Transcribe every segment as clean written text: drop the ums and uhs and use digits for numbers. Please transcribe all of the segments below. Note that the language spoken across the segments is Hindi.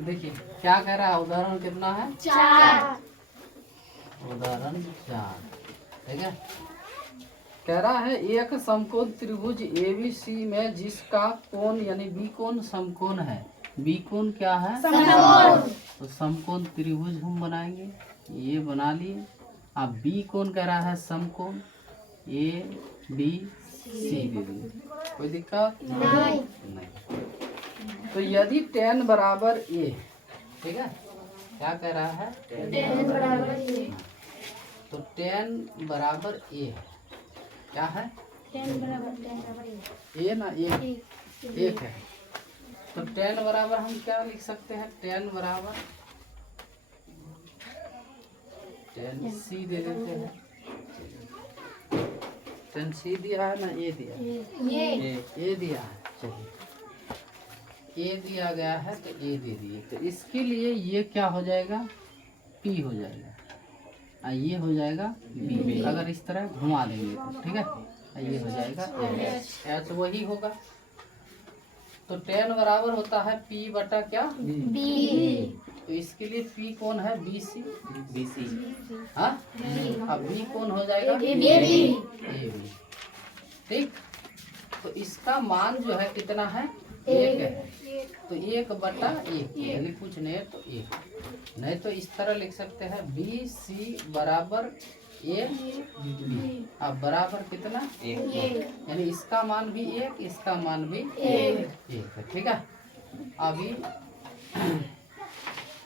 देखिए क्या कह रहा है, उदाहरण कितना है? 4। उदाहरण 4। ठीक है, कह रहा है एक समकोण त्रिभुज ABC में जिसका कोण यानी बी कोण समकोण है। बी कोण क्या है? समकोण। तो समकोण त्रिभुज हम बनाएंगे, ये बना लिए। अब बी कोण कह रहा है समकोण ABC दे दिए, कोई दिक्कत नहीं। तो यदि tan बराबर a, ठीक है, क्या कह रहा है? tan बराबर a। तो tan बराबर a है, क्या है? tan बराबर ए ना, एक है। तो tan बराबर हम क्या लिख सकते हैं? tan बराबर tan c दे देते हैं। tan c दिया है ना, ए दिया है? ए दिया है। चलिए, ए दिया गया है तो ए दे दिए। तो इसके लिए ये क्या हो जाएगा? पी हो जाएगा, ये हो जाएगा बी। अगर इस तरह घुमा देंगे तो ठीक है, ये हो जाएगा एच वही होगा। तो tan बराबर होता है P बटा क्या? बी। तो इसके लिए P कौन है? BC। हाँ, अब B कौन हो जाएगा? AB। ठीक, तो इसका मान जो है कितना है? 1 है। तो 1 बटा 1 यानी कुछ नहीं तो 1, नहीं तो इस तरह लिख सकते हैं BC बराबर AB। अब बराबर कितना? 1, यानी इसका मान भी 1, इसका मान भी 1 है। ठीक है, अभी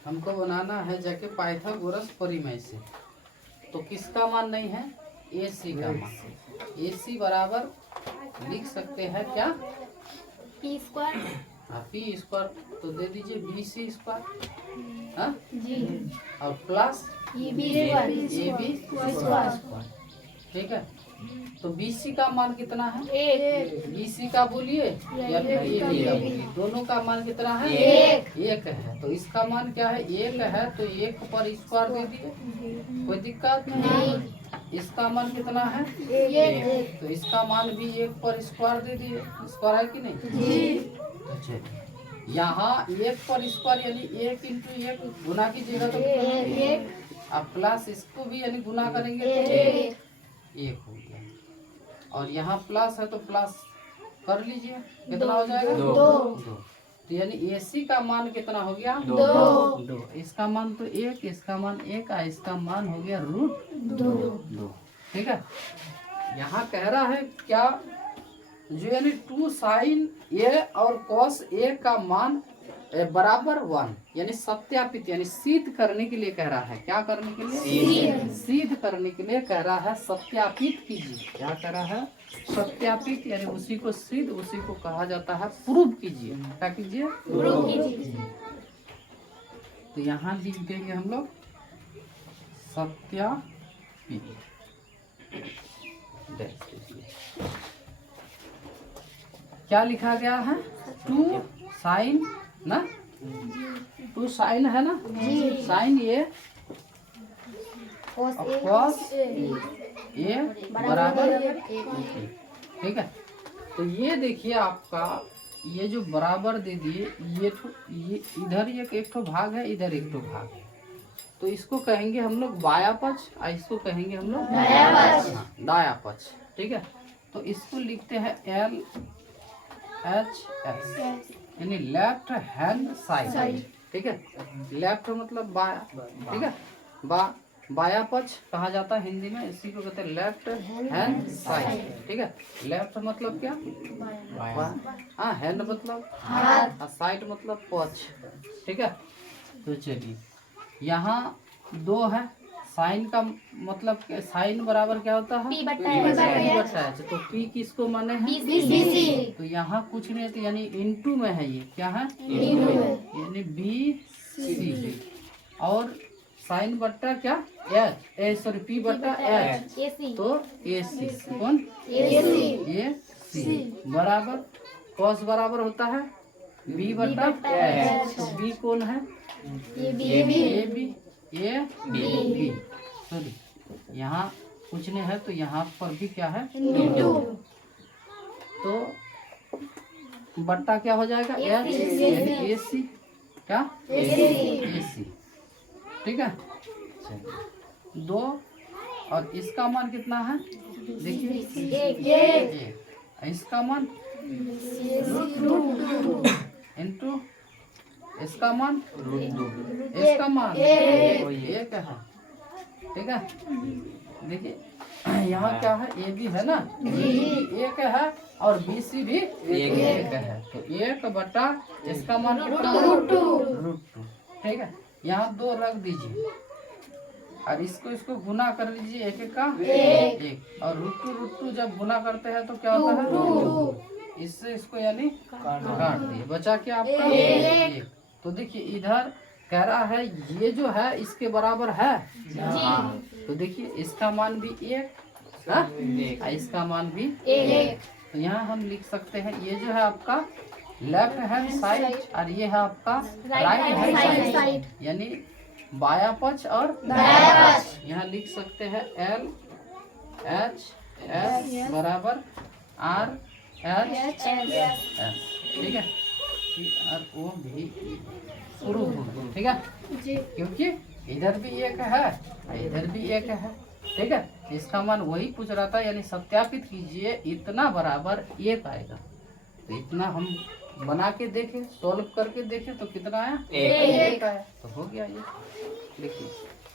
हमको बनाना है जाके पाइथागोरस परिमेय से। तो किसका मान नहीं है? AC का मान। AC बराबर लिख सकते हैं क्या? p square. हाँ, P स्क्वायर तो दे दीजिए BC स्क्वायर। हाँ जी। और प्लस AB स्क्वायर। ठीक है, तो BC का मान कितना है? 1। BC का बोलिए या फिर AB का बोलिए, दोनों का मान कितना है? 1 है। तो इसका मान क्या है? 1 है, तो 1 पर स्क्वायर दे दिए, कोई दिक्कत नहीं। इसका मान कितना है? 1, तो इसका मान भी 1 पर स्क्वायर दे दिए, स्क्वायर है कि नहीं? अच्छा, यहाँ 1 पर स्क्वायर यानी 1 इंटू 1 गुना कीजिएगा तो 1, अब प्लस इसको भी यानी गुना करेंगे तो 1 हो गया। और यहाँ प्लस है तो प्लस कर लीजिए, कितना हो जाएगा? 2। तो यानी AC का मान कितना हो गया? 2। इसका मान तो 1, इसका मान 1, इसका मान हो गया √2। ठीक है, यहाँ कह रहा है क्या? जो यानी 2 sin A और cos A का मान बराबर 1, यानी सत्यापित यानी सिद्ध करने के लिए कह रहा है। क्या करने के लिए? सिद्ध करने के लिए कह रहा है, सत्यापित कीजिए। क्या कह रहा है? सत्यापित, यानी उसी को सिद्ध, उसी को कहा जाता है प्रूव कीजिए। क्या कीजिए? प्रूव कीजिए। तो यहाँ लिख देंगे हम लोग सत्यापित। क्या लिखा गया है? 2 sin ना, 2 sin है ना, sin A और cos A बराबर 1। ठीक है, तो ये देखिए आपका ये जो बराबर दे दिए, ये इधर एक ठो भाग है, इधर एक ठो भाग है। तो इसको कहेंगे हम लोग बाया पक्ष और इसको कहेंगे हम लोग दाया पक्ष। ठीक है, तो इसको लिखते हैं LHS यानी लेफ्ट हैंड साइड। ठीक है, लेफ्ट मतलब बाया। ठीक है, बाया पक्ष कहा जाता है हिंदी में, इसी को कहते हैं लेफ्ट हैंड साइड। ठीक है, लेफ्ट मतलब क्या? हाँ, हैंड मतलब हाथ, साइड मतलब पक्ष। ठीक है, तो चलिए यहाँ 2 है, साइन का मतलब साइन बराबर क्या होता है? P बटा H। तो P किसको माने हैं? तो यहाँ कुछ नहीं है, यानी इनटू में है। ये क्या है? यानी BC। और साइन बट्टा क्या? H, सॉरी P बट्टा H, तो AC कौन? AC बराबर cos बराबर होता है B बट्टा H। तो B कौन है? AB। सॉरी, यहाँ कुछ नहीं है तो यहाँ पर भी क्या है? तो बट्टा क्या हो जाएगा? H, AC। क्या AC, ठीक है। चलिए 2 और इसका मान कितना है देखिए 1, इसका मान इंटू इसका मान इसका मान 1 है, ठीक है। देखिए यहाँ क्या है AB है ना, AB 1 है और BC भी 1 है, तो 1 बटा इसका मान कितना √2, ठीक है। यहाँ 2 रख दीजिए और इसको गुना कर लीजिए 1 का 1 और √2 जब गुना करते हैं तो क्या होता है 2, इससे इसको यानी काट दिए, बचा क्या आपका 1। तो देखिए इधर कह रहा है ये जो है इसके बराबर है, तो देखिए इसका मान भी 1 है, इसका मान भी 1। तो यहाँ हम लिख सकते हैं ये जो है आपका लेफ्ट हैंड साइड और ये है आपका राइट हैंड साइड, यानी बाया पक्ष और दाया पक्ष। यहाँ लिख सकते हैं LHS बराबर RHS, ठीक है। RO भी ठीक है, क्योंकि इधर भी 1 है इधर भी 1 है, ठीक है। इसका मान वही पूछ रहा था, यानी सत्यापित कीजिए इतना बराबर 1 आएगा। तो इतना हम बना के देखें, सॉल्व करके देखें तो कितना आया 1 आया, तो हो गया ये। देखिए